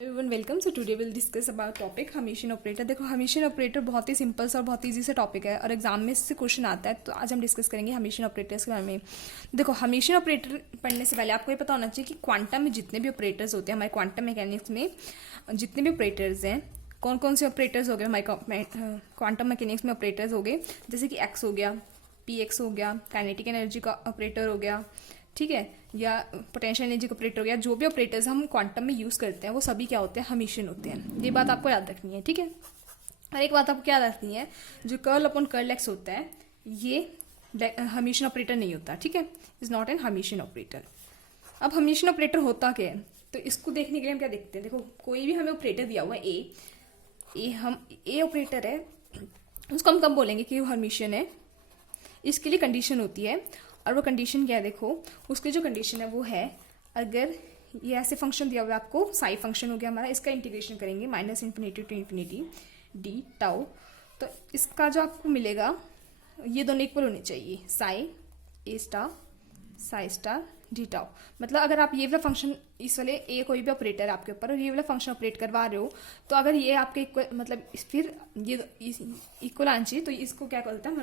Everyone welcome. So today will discuss about topic Hermitian operator. देखो Hermitian operator बहुत ही simple सा और बहुत ईजी सा टॉपिक है और एग्जाम में इससे क्वेश्चन आता है, तो आज हम डिस्कस करेंगे हर्मिशन ऑपरेटर्स के बारे में। देखो हर्मिशन ऑपरेटर पढ़ने से पहले आपको ये पता होना चाहिए कि क्वांटम में जितने भी ऑपरेटर्स होते हैं, हमारे क्वांटम मैकेनिक्स में जितने भी ऑपरेटर्स हैं, कौन कौन से ऑपरेटर्स हो गए हमारे क्वांटम मैकेनिक्स में ऑपरेटर्स हो गए, जैसे कि एक्स हो गया, पी एक्स हो गया, काइनेटिक एनर्जी का ऑपरेटर हो गया, ठीक है, या पोटेंशियल एनर्जी का ऑपरेटर हो गया। जो भी ऑपरेटर्स हम क्वांटम में यूज़ करते हैं वो सभी क्या होते हैं, हर्मिशन होते हैं। ये बात आपको याद रखनी है, ठीक है। और एक बात आपको क्या याद रखनी है, जो कर्ल अपॉन कर्ल एक्स होता है ये हर्मिशन ऑपरेटर नहीं होता, ठीक है, is not an Hermitian operator. अब हर्मिशन ऑपरेटर होता क्या है, तो इसको देखने के लिए हम क्या देखते हैं। देखो कोई भी हमें ऑपरेटर दिया हुआ है ए ऑपरेटर है, उसको हम कब बोलेंगे कि वो हर्मिशन है, इसके लिए कंडीशन होती है। और वो कंडीशन क्या है, देखो उसकी जो कंडीशन है वो है, अगर ये ऐसे फंक्शन दिया हुआ है आपको, साई फंक्शन हो गया हमारा, इसका इंटीग्रेशन करेंगे -infinity to infinity d tau, तो इसका जो आपको मिलेगा ये दोनों इक्वल होने चाहिए, साई स्टार डी टाउ। मतलब अगर आप ये वाला फंक्शन, इस वाले ए कोई भी ऑपरेटर है आपके ऊपर और ये वाला फंक्शन ऑपरेट करवा रहे हो, तो अगर ये आपके इक्वल, मतलब फिर ये इक्वल आना चाहिए, तो इसको क्या बोलते हैं,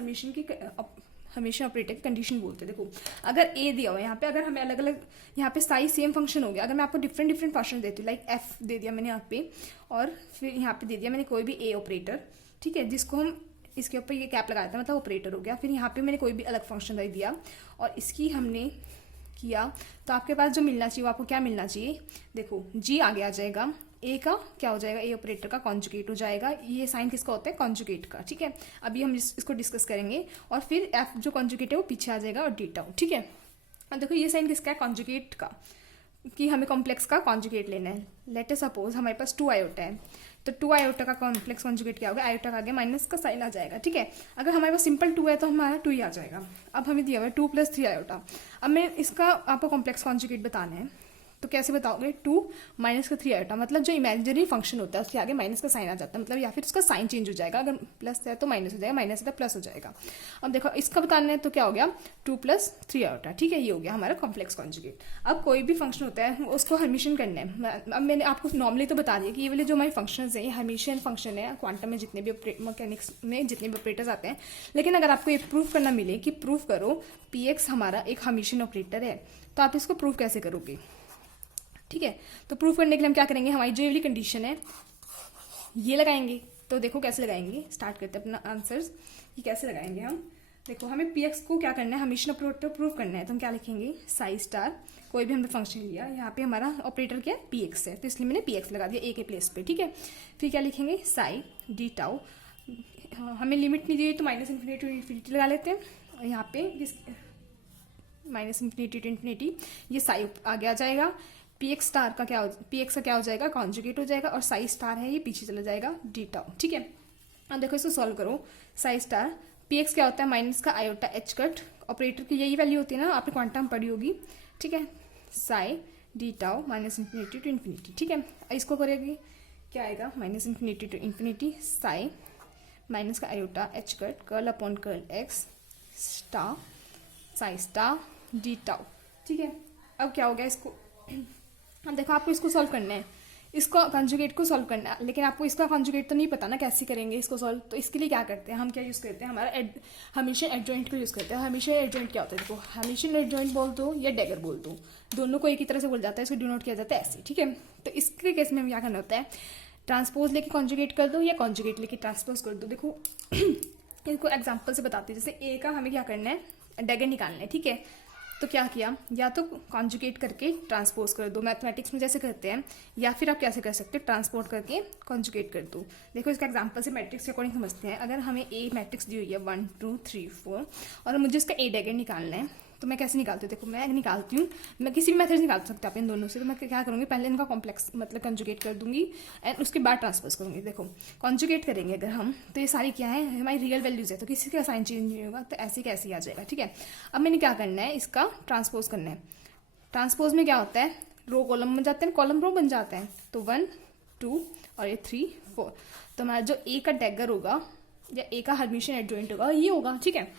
हर्मिशन ऑपरेटर की कंडीशन बोलते हैं। देखो अगर ए दिया हुआ है यहाँ पे, अगर हमें अलग अलग यहाँ पे साइज सेम फंक्शन हो गया, अगर मैं आपको डिफरेंट फंक्शन देती हूँ, लाइक एफ दे दिया मैंने यहाँ पे और फिर यहाँ पे दे दिया मैंने कोई भी ए ऑपरेटर, ठीक है, जिसको हम इसके ऊपर ये कैप लगाया था, मतलब ऑपरेटर हो गया। फिर यहाँ पे मैंने कोई भी अलग फंक्शन दे दिया और इसकी हमने किया, तो आपके पास जो मिलना चाहिए वो आपको क्या मिलना चाहिए, देखो जी आगे आ जाएगा, ए का क्या हो जाएगा, ए ऑपरेटर का कॉन्जुगेट हो जाएगा। ये साइन किसका होता है, कॉन्जुगेट का, ठीक है। अभी हम इसको डिस्कस करेंगे। और फिर एफ जो कॉन्जुगेट है वो पीछे आ जाएगा और डी टाउ, ठीक है। अब देखो ये साइन किसका है, कॉन्जुगेट का, कि हमें कॉम्प्लेक्स का कॉन्जुगेट लेना है। लेट अस सपोज हमारे पास 2 आयोटा है, तो 2 आयोटा का कॉम्प्लेक्स कॉन्जुगेट क्या होगा, आयोटा का आगे माइनस का साइन आ जाएगा, ठीक है। अगर हमारे पास सिंपल 2 है तो हमारा 2 ही आ जाएगा। अब हमें दिया हुआ है 2 + 3 आयोटा। अब मैं इसका आपको कॉम्प्लेक्स कॉन्जुगेट बताना है, तो कैसे बताओगे, 2 - का 3 आयोटा, मतलब जो इमेजिनरी फंक्शन होता है उसके आगे माइनस का साइन आ जाता है, मतलब या फिर उसका साइन चेंज हो जाएगा, अगर प्लस है तो माइनस हो जाएगा, माइनस है तो प्लस हो जाएगा। अब देखो इसका बताना है, तो क्या हो गया, 2 + 3 आयोटा, ठीक है, ये हो गया हमारा कॉम्प्लेक्स कॉन्जुगेट। अब कोई भी फंक्शन होता है उसको हर्मिशन करना है। अब मैंने आपको नॉर्मली तो बता दिया कि ये वाले जो हमारे फंक्शन है ये हर्मिशन फंक्शन है, क्वांटम में जितने भी मैकेनिक्स में जितने भी ऑपरेटर्स आते हैं। लेकिन अगर आपको ये प्रूफ करना मिले कि प्रूफ करो px हमारा एक हर्मिशन ऑपरेटर है, तो आप इसको प्रूफ कैसे करोगे, ठीक है। तो प्रूफ करने के लिए हम क्या करेंगे, हमारी जो वाली कंडीशन है ये लगाएंगे। तो देखो कैसे लगाएंगे, स्टार्ट करते हैं अपना आंसर्स, ये कैसे लगाएंगे हम। देखो हमें px को क्या करना है, हर्मिशन ऑपरेटर प्रूफ करना है, तो हम क्या लिखेंगे, साई स्टार, कोई भी हमने फंक्शन लिया, यहाँ पे हमारा ऑपरेटर क्या है, px है, तो इसलिए मैंने px लगा दिया a के प्लेस पे, ठीक है। फिर क्या लिखेंगे, साई डी टाउ, हमें लिमिट नहीं दी तो -इन्फिनिटी टू इन्फिनिटी लगा लेते हैं। यहाँ पे -इन्फिनिटी टू इन्फिनिटी, ये साई आगे आ जाएगा, px का क्या हो जाएगा, कॉन्जुगेट हो जाएगा, और साई स्टार है ये पीछे चला जाएगा डी टाउ, ठीक है। अब देखो इसको सॉल्व करो, साई स्टार px क्या होता है, माइनस का आयोटा एच कट, ऑपरेटर की यही वैल्यू होती है ना, आपने क्वांटम पढ़ी होगी, ठीक है, psi d tau -infinity to infinity, ठीक है। इसको करेगी क्या आएगा, -infinity to infinity psi minus का iota H cut curl upon curl X star psi star d tau, ठीक है। अब क्या हो गया इसको, अब देखो आपको इसको सॉल्व करना है, इसको कॉन्जुगेट को सॉल्व करना है, लेकिन आपको इसका कॉन्जुगेट तो नहीं पता ना कैसे करेंगे इसको सॉल्व। तो इसके लिए क्या करते हैं हम, क्या यूज़ करते हैं, हमारा हर्मिशन एडजॉइंट को यूज़ करते हैं। हर्मिशन एडजॉइंट क्या होता है, देखो हर्मिशन एडजॉइंट बोल दो या डैगर बोल दो, दोनों को एक ही तरह से बोल जाता है, इसको डिनोट किया जाता है ऐसे, ठीक है। तो इसके केस में क्या करना होता है, ट्रांसपोज लेके कॉन्जुगेट कर दो या कॉन्जुगेट लेके ट्रांसपोज कर दो। देखो इनको एग्जाम्पल से बताती हूँ, जैसे ए का हमें क्या करना है, डैगर निकालना है, ठीक है। तो क्या किया, या तो कॉन्जुगेट करके ट्रांसपोज कर दो, मैथमेटिक्स में जैसे करते हैं, या फिर आप कैसे कर सकते हो, ट्रांसपोर्ट करके कॉन्जुगेट कर दो। देखो इसका एग्जांपल से मैट्रिक्स के अकॉर्डिंग समझते हैं। अगर हमें ए मैट्रिक्स दी हुई है 1 2 3 4 और मुझे इसका ए डैगर निकालना है, तो मैं कैसे निकालती हूँ, देखो मैं निकालती हूँ, मैं किसी भी मेथड से निकाल सकते आप इन दोनों से। तो मैं क्या करूँगी, पहले इनका कॉम्प्लेक्स मतलब कंजुगेट कर दूंगी एंड उसके बाद ट्रांसपोज करूँगी। देखो कॉन्जुगेट करेंगे अगर हम, तो ये सारी क्या है, हमारी रियल वैल्यूज है, तो किसी का साइन चेंज नहीं होगा, तो ऐसे कैसे आ जाएगा, ठीक है। अब मैंने क्या करना है, इसका ट्रांसपोज करना है। ट्रांसपोज में क्या होता है, रो कॉलम बन जाते हैं, कॉलम रो बन जाते हैं, तो 1 2 और ये 3 4, तो हमारा जो ए का डैगर होगा या ए का हर्मिशन एडजॉइंट होगा ये होगा, ठीक है।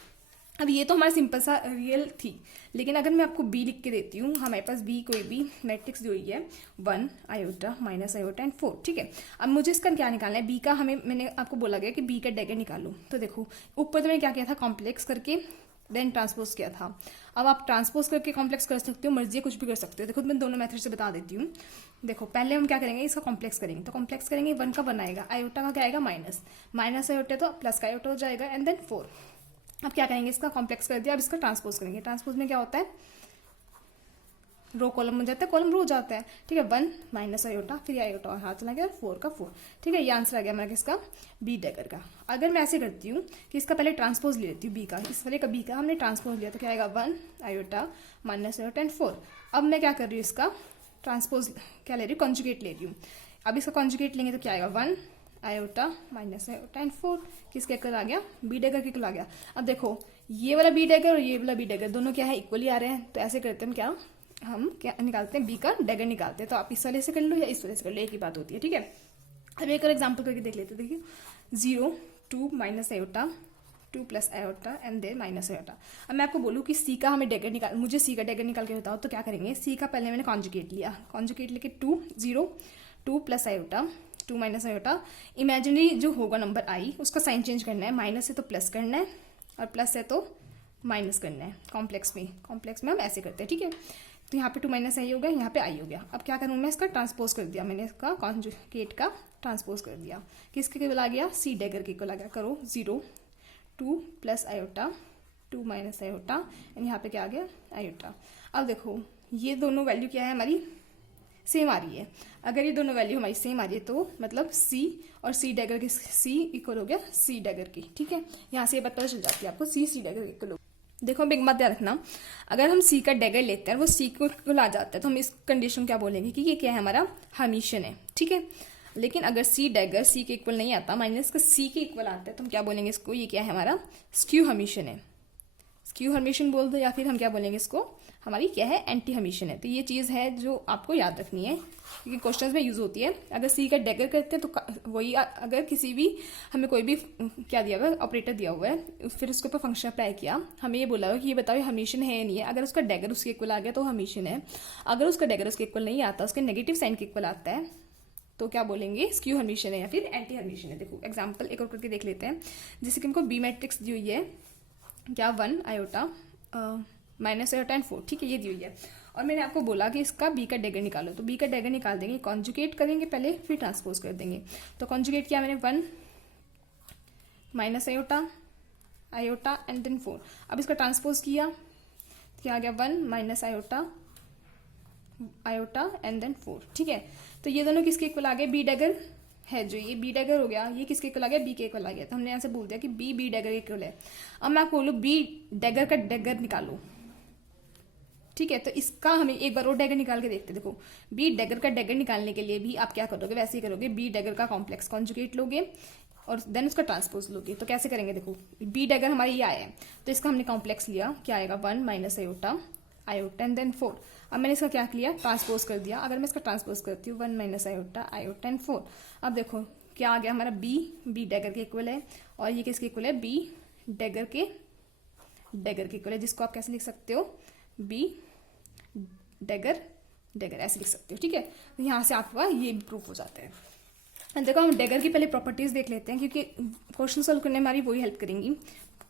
अब ये तो हमारा सिंपल सा रियल थी, लेकिन अगर मैं आपको बी लिख के देती हूँ, हमारे पास बी कोई भी मैट्रिक्स दी हुई है 1 आयोटा माइनस आयोटा एंड 4, ठीक है। अब मुझे इसका क्या निकालना है, बी का हमें, मैंने आपको बोला गया कि बी का डैगर निकालो। तो देखो ऊपर तो मैंने क्या किया था, कॉम्प्लेक्स करके देन ट्रांसपोज किया था। अब आप ट्रांसपोज करके कॉम्प्लेक्स कर सकते हो, मर्जी कुछ भी कर सकते हो। देखो मैं दोनों मेथड से बता देती हूँ। देखो पहले हम क्या करेंगे, इसका कॉम्प्लेक्स करेंगे। तो कॉम्प्लेक्स करेंगे 1 का 1 आएगा, आयोटा का क्या आएगा माइनस, माइनस आयोटा तो प्लस का आयोटा हो जाएगा एंड देन 4। अब क्या करेंगे, इसका कॉम्प्लेक्स कर दिया, अब इसका ट्रांसपोज करेंगे। ट्रांसपोज में क्या होता है, रो कॉलम बन जाता है, कॉलम रो जाता है, ठीक है। 1 माइनस आयोटा, फिर आयोटा और हाथ चला गया, 4 का 4, ठीक है। ये आंसर आ गया हमारा किसका, बी डैगर का। अगर मैं ऐसे करती हूँ कि इसका पहले ट्रांसपोज ले लेती हूँ, बी का, इस वाले का बी का हमने ट्रांसपोज लिया, तो क्या आएगा 1 आयोटा माइनस आयोटा एंड 4। अब मैं क्या कर रही हूँ, इसका ट्रांसपोज क्या ले रही हूँ, कॉन्जुगेट ले रही हूँ। अब इसका कॉन्जुगेट लेंगे तो क्या आएगा 1 आयोटा माइनस आयोटा एंड 4, किसके इक्वल आ गया, बी डैगर के इक्वल आ गया। अब देखो ये वाला बी डैगर और ये वाला बी डैगर दोनों क्या है, इक्वली आ रहे हैं। तो ऐसे करते हैं हम क्या निकालते हैं, बी का डैगर निकालते हैं। तो आप इस वाले से कर लो या इस वाले से कर लो, एक ही बात होती है, ठीक है। अब एक और एग्जाम्पल करके देख लेते हैं। देखिए 0 2 minus iota 2 plus iota and then minus iota. अब मैं आपको बोलूँ कि सी का हमें डैगर निकाल, मुझे सी का डैगर निकाल के बताओ, तो क्या करेंगे, सी का पहले मैंने कॉन्जुगेट लिया, कॉन्जुगेट लेके 2 0 2 plus iota 2 minus iota. Imaginary जो होगा नंबर आई, उसका साइन चेंज करना है, माइनस है तो प्लस करना है और प्लस है तो माइनस करना है। कॉम्प्लेक्स में हम ऐसे करते हैं, ठीक है। तो यहाँ पे 2 माइनस आई हो गया, यहाँ पे आई हो गया। अब क्या करूँ मैं, इसका ट्रांसपोज कर दिया, मैंने इसका कॉन्जुगेट का ट्रांसपोज कर दिया, किसके केवल आ गया, सी डैगर के केवल आ गया। करो 0 2 plus iota 2 minus iota and यहाँ पे क्या आ गया, आयोटा। अब देखो ये दोनों वैल्यू क्या है हमारी, सेम आ रही है। अगर ये दोनों वैल्यू हमारी सेम आ रही है तो मतलब सी और सी डैगर की, सी इक्वल हो गया सी डैगर की, ठीक है। यहाँ से ये बात पता चल जाती है आपको, सी डैगर इक्वल हो। देखो अब एक बात ध्यान रखना, अगर हम सी का डैगर लेते हैं वो सी को इक्वल आ जाता है, तो हम इस कंडीशन क्या बोलेंगे कि ये क्या है, हमारा हर्मिशन है, ठीक है। लेकिन अगर सी डैगर सी के इक्वल नहीं आता, माइनस का सी के इक्वल आता है, तो हम क्या बोलेंगे इसको, ये क्या है, हमारा स्क्यू हर्मिशन है। स्क्यू हर्मिशन बोल दो, या फिर हम क्या बोलेंगे इसको, हमारी क्या है, एंटी हर्मिशन है। तो ये चीज़ है जो आपको याद रखनी है, क्योंकि क्वेश्चंस में यूज होती है। अगर सी का डैगर करते हैं तो वही, अगर किसी भी हमें कोई भी क्या दिया हुआ है, ऑपरेटर दिया हुआ है, फिर उसके ऊपर फंक्शन अप्लाई किया, हमें ये बोला हुआ कि ये बताओ हर्मिशन है या नहीं है। अगर उसका डैगर उसके इक्वल आ गया तो हर्मिशन है, अगर उसका डैगर उसके इक्वल नहीं आता, उसके नेगेटिव साइन के इक्वल आता है, तो क्या बोलेंगे, स्क्यू हर्मिशन है या फिर एंटी हर्मिशन है। देखो एग्जाम्पल एक और करके देख लेते हैं। जैसे कि हमको बी मैट्रिक्स दी हुई है, क्या 1 आयोटा माइनस आयोटा एंड 4, ठीक है, ये दी हुई है। और मैंने आपको बोला कि इसका बी का डैगर निकालो, तो बी का डैगर निकाल देंगे, कॉन्जुगेट करेंगे पहले, फिर ट्रांसपोज कर देंगे। तो कॉन्जुगेट किया मैंने 1 माइनस आयोटा एंड देन 4। अब इसका ट्रांसपोज किया, क्या आ गया, 1 माइनस आयोटा एंड देन 4, ठीक है। तो ये दोनों किसके इक्वल आ गए, बी डैगर है, जो ये बी डैगर हो गया, ये किसके इक्वल आ गया, बी के इक्वल आ गया। तो हमने यहाँ से बोल दिया कि बी डैगर के इक्वल है। अब मैं आपको बोलूँ बी डैगर का डैगर निकालो, ठीक है। तो इसका हमें एक बार और डैगर निकाल के देखते हैं। देखो बी डैगर का डैगर निकालने के लिए भी आप क्या करोगे, वैसे ही करोगे, बी डैगर का कॉम्प्लेक्स कॉन्जुगेट लोगे और देन उसका ट्रांसपोज लोगे। तो कैसे करेंगे, देखो बी डैगर हमारे ये आया है, तो इसका हमने कॉम्प्लेक्स लिया, क्या आएगा, 1 माइनस आयोटा एंड देन 4। अब मैंने इसका क्या किया, ट्रांसपोज कर दिया। अगर मैं इसका ट्रांसपोज करती हूँ 1 माइनस आयोटा एंड 4, अब देखो क्या आ गया हमारा, बी डैगर के इक्वल है, और ये किसके इक्वल है, बी डैगर के इक्वल है, जिसको आप कैसे लिख सकते हो, बी डैगर ऐसे लिख सकते हो, ठीक है। तो यहाँ से आपका ये प्रूफ हो जाता है। देखो हम डैगर की पहले प्रॉपर्टीज देख लेते हैं, क्योंकि क्वेश्चन सोल्व करने में हमारी वही हेल्प करेंगी।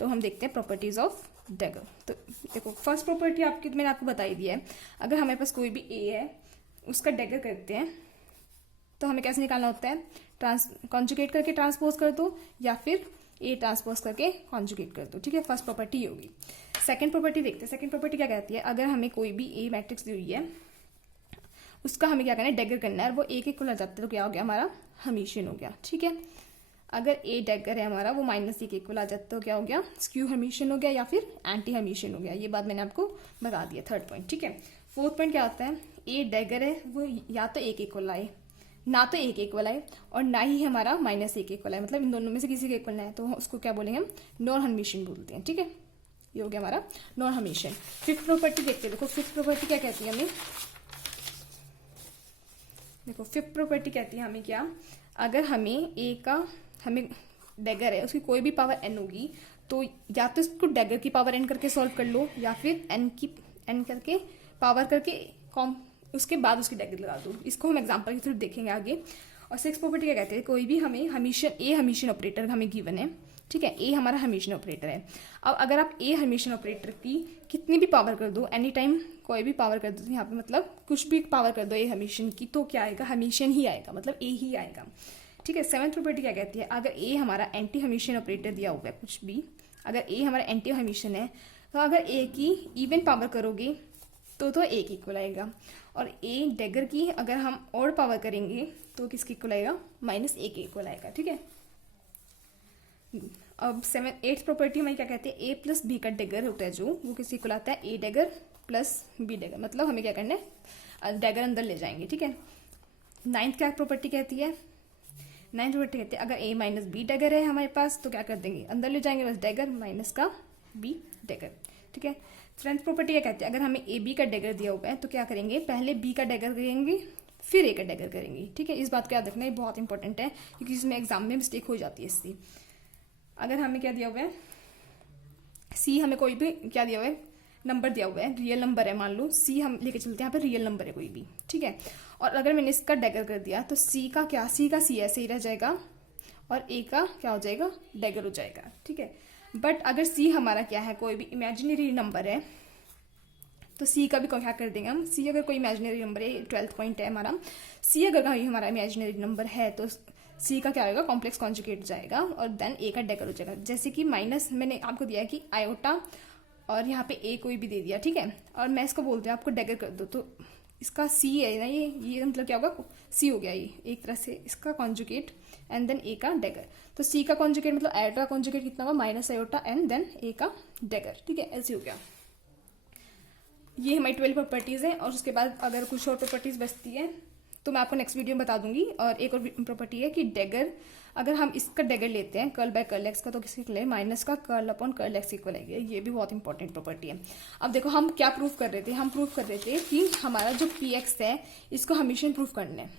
तो हम देखते हैं प्रॉपर्टीज ऑफ डैगर। तो देखो फर्स्ट प्रॉपर्टी आपकी मैंने आपको बताई दी है, अगर हमारे पास कोई भी ए है, उसका डैगर करते हैं, तो हमें कैसे निकालना होता है, कॉन्जुगेट करके ट्रांसपोज कर दो, या फिर ए ट्रांसपोज करके कॉन्जुगेट कर दो, ठीक है। फर्स्ट प्रॉपर्टी ये होगी। सेकंड प्रॉपर्टी देखते हैं। सेकंड प्रॉपर्टी क्या कहती है, अगर हमें कोई भी ए मैट्रिक्स दी हुई है, उसका हमें क्या करना है, डैगर करना है, और वो ए के इक्वल आ जाता है, तो क्या हो गया, हमारा हर्मिशन हो गया, ठीक है। अगर ए डैगर है हमारा, वो माइनस ए के इक्वल आ जाता है, तो क्या हो गया, स्क्यू हर्मिशन हो गया या फिर एंटी हर्मिशन हो गया। ये बात मैंने आपको बता दिया, थर्ड पॉइंट, ठीक है। फोर्थ पॉइंट क्या होता है, ए डैगर है, वो या तो ए के इक्वल आए, ना तो ए के इक्वल आए, और ना ही हमारा माइनस ए के इक्वल आए, मतलब इन दोनों में से किसी के इक्वल ना है, तो उसको क्या बोलेंगे, हम नॉन हर्मिशन बोलते हैं, ठीक है। ये हो गया हमारा नॉन हर्मिशन। फिफ्थ प्रॉपर्टी देखते हैं। देखो फिफ्थ प्रॉपर्टी क्या कहती है हमें, देखो फिफ्थ प्रॉपर्टी कहती है हमें क्या, अगर हमें ए का, हमें डैगर है, उसकी कोई भी पावर एन होगी, तो या तो इसको डैगर की पावर n करके सॉल्व कर लो, या फिर n करके पावर करके उसके बाद उसकी डैगर लगा दो। इसको हम एग्जांपल के थ्रू देखेंगे आगे। और सिक्स प्रॉपर्टी क्या कहते हैं, कोई भी हमें हर्मिशन ऑपरेटर हमें गिवन है, ठीक है, ए हमारा हर्मिशन ऑपरेटर है। अब अगर आप ए हर्मिशन ऑपरेटर की कितनी भी पावर कर दो, एनी टाइम कोई भी पावर कर दो, यहाँ पे मतलब कुछ भी पावर कर दो ए हर्मिशन की, तो क्या आएगा, हर्मिशन ही आएगा, मतलब ए ही आएगा, ठीक है। सेवंथ प्रॉपर्टी क्या कहती है, अगर ए हमारा एंटी हर्मिशन ऑपरेटर दिया हुआ है कुछ भी, अगर ए हमारा एंटी हर्मिशन है, तो अगर ए की इवन पावर करोगे तो ए की इक्वल आएगा, और ए डैगर की अगर हम और पावर करेंगे तो किसके इक्वल आएगा, माइनस ए के इक्वल आएगा, ठीक है। अब एट्थ प्रॉपर्टी हमें क्या कहते हैं, ए प्लस बी का डैगर होता है जो, वो किसके इक्वल आता है, ए डैगर प्लस बी डैगर, मतलब हमें क्या करना है, डैगर अंदर ले जाएंगे, ठीक है। नाइन्थ क्या प्रॉपर्टी कहती है, नाइन्थ प्रॉपर्टी कहती है अगर ए माइनस बी डैगर है हमारे पास, तो क्या कर देंगे, अंदर ले जाएंगे बस डैगर माइनस का बी डैगर, ठीक है। टेंथ प्रॉपर्टी क्या कहती है, अगर हमें ए बी का डैगर दिया हुआ है तो क्या करेंगे, पहले बी का डैगर करेंगे फिर ए का डैगर करेंगे, ठीक है। इस बात को याद रखना, ये बहुत इंपॉर्टेंट है क्योंकि इसमें एग्जाम में मिस्टेक हो जाती है इससे। अगर हमें क्या दिया हुआ है, सी हमें कोई भी क्या दिया हुआ है, नंबर दिया हुआ है, रियल नंबर है, मान लो सी हम लेके चलते हैं, यहाँ पे रियल नंबर है कोई भी, ठीक है। और अगर मैंने इसका डैगर कर दिया तो सी का सी ऐसे ही रह जाएगा और ए का क्या हो जाएगा, डैगर हो जाएगा, ठीक है। बट अगर सी हमारा क्या है, कोई भी इमेजिनरी नंबर है, तो सी का भी क्या कर देंगे हम, सी अगर कोई इमेजिनरी नंबर है, 12th पॉइंट है हमारा, सी अगर कहीं हमारा इमेजिनरी नंबर है तो सी का क्या होगा, कॉम्प्लेक्स कॉन्जुगेट जाएगा और देन ए का डैगर हो जाएगा। जैसे कि माइनस मैंने आपको दिया है कि आयोटा और यहाँ पे ए कोई भी दे दिया, ठीक है, और मैं इसको बोलती हूँ आपको डैगर कर दो, तो इसका सी है ना, ये मतलब क्या होगा, सी हो गया ये एक तरह से इसका कॉन्जुगेट एंड देन ए का डैगर। तो सी का कॉन्जुगेट मतलब आयोटा का कॉन्जुगेट कितना होगा, माइनस आयोटा एंड देन ए का डैगर, ठीक है, ऐसे हो गया। ये हमारी 12 प्रॉपर्टीज है, और उसके बाद अगर कुछ और प्रॉपर्टीज बचती है तो मैं आपको नेक्स्ट वीडियो में बता दूंगी। और एक और प्रॉपर्टी है कि डैगर, अगर हम इसका डैगर लेते हैं कर्ल बाय कर्ल एक्स का, तो किसके इक्वल है, माइनस का curl upon curl x equal है, ये भी बहुत इंपॉर्टेंट प्रॉपर्टी है। अब देखो हम क्या प्रूफ कर रहे थे, हम प्रूफ कर रहे थे कि हमारा जो पी एक्स है इसको हमेशा प्रूफ करना है,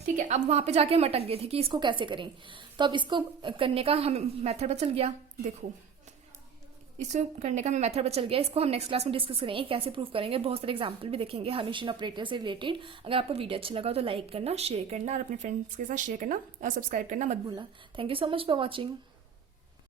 ठीक है। अब वहां पे जाके हम अटक गए थे कि इसको कैसे करें, तो अब इसको करने का हमें मेथड बचल गया, देखो इसको करने का हमें मेथड बचल गया, इसको हम नेक्स्ट क्लास में डिस्कस करेंगे कैसे प्रूफ करेंगे, बहुत सारे एग्जांपल भी देखेंगे हर्मिशन ऑपरेटर से रिलेटेड। अगर आपको वीडियो अच्छा लगा तो लाइक करना, शेयर करना और अपने फ्रेंड्स के साथ शेयर करना और सब्सक्राइब करना मत भूलना। Thank you so much for watching.